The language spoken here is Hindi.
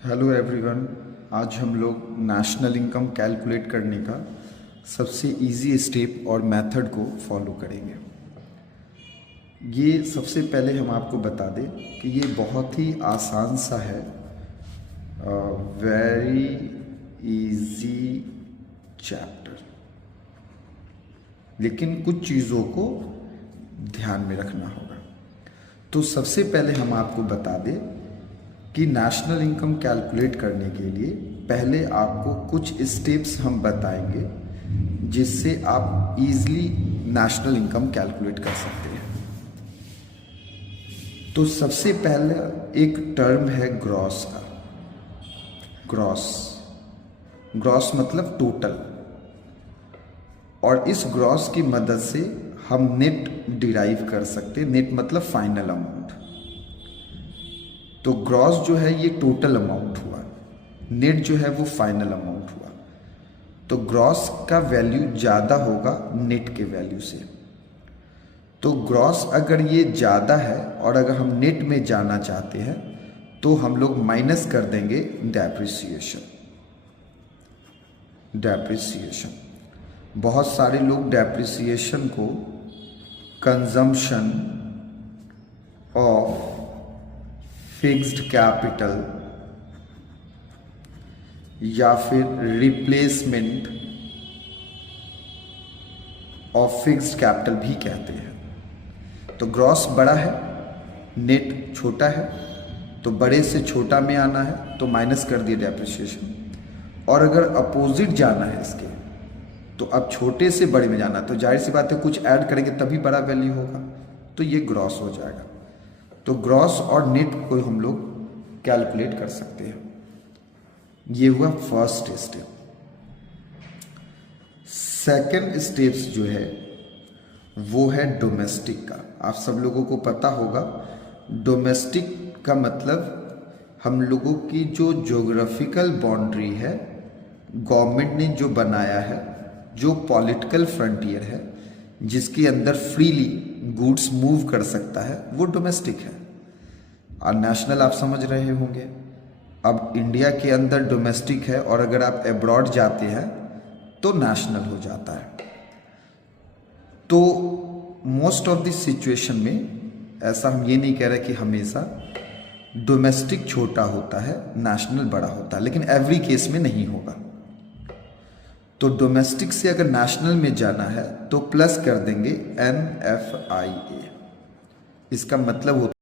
Hello everyone. आज हम लोग नेशनल इनकम कैलकुलेट करने का सबसे इजी स्टेप और मेथड को फॉलो करेंगे। ये सबसे पहले हम आपको बता दें कि ये बहुत ही आसान सा है, वेरी इजी चैप्टर, लेकिन कुछ चीज़ों को ध्यान में रखना होगा। तो सबसे पहले हम आपको बता दें कि नेशनल इनकम कैलकुलेट करने के लिए पहले आपको कुछ स्टेप्स हम बताएंगे जिससे आप इजीली नेशनल इनकम कैलकुलेट कर सकते हैं। तो सबसे पहले एक टर्म है ग्रॉस का। ग्रॉस मतलब टोटल, और इस ग्रॉस की मदद से हम नेट डिराइव कर सकते हैं। नेट मतलब फाइनल अमाउंट। तो ग्रॉस जो है ये टोटल अमाउंट हुआ, नेट जो है वो फाइनल अमाउंट हुआ। तो ग्रॉस का वैल्यू ज़्यादा होगा नेट के वैल्यू से। तो ग्रॉस अगर ये ज़्यादा है और अगर हम नेट में जाना चाहते हैं तो हम लोग माइनस कर देंगे डेप्रिसिएशन। बहुत सारे लोग डेप्रिसिएशन को कंजम्पशन ऑफ फिक्स्ड कैपिटल या फिर रिप्लेसमेंट ऑफ फिक्स्ड कैपिटल भी कहते हैं। तो ग्रॉस बड़ा है, नेट छोटा है, तो बड़े से छोटा में आना है तो माइनस कर दिए डेप्रिसिएशन। और अगर अपोजिट जाना है इसके, तो अब छोटे से बड़े में जाना, तो जाहिर सी बात है कुछ ऐड करेंगे तभी बड़ा वैल्यू होगा, तो ये ग्रॉस हो जाएगा। तो ग्रॉस और नेट को हम लोग कैलकुलेट कर सकते हैं। ये हुआ फर्स्ट स्टेप। सेकंड स्टेप्स जो है वो है डोमेस्टिक का। आप सब लोगों को पता होगा डोमेस्टिक का मतलब हम लोगों की जो ज्योग्राफिकल बाउंड्री है, गवर्नमेंट ने जो बनाया है, जो पॉलिटिकल फ्रंटियर है, जिसके अंदर फ्रीली गुड्स मूव कर सकता है, वो डोमेस्टिक है। और नेशनल आप समझ रहे होंगे। अब इंडिया के अंदर डोमेस्टिक है और अगर आप अब्रॉड जाते हैं तो नेशनल हो जाता है। तो मोस्ट ऑफ दिस सिचुएशन में ऐसा हम ये नहीं कह रहे कि हमेशा डोमेस्टिक छोटा होता है, नेशनल बड़ा होता है, लेकिन एवरी केस में नहीं होगा। तो डोमेस्टिक से अगर नेशनल में जाना है तो प्लस कर देंगे NFIA। इसका मतलब होता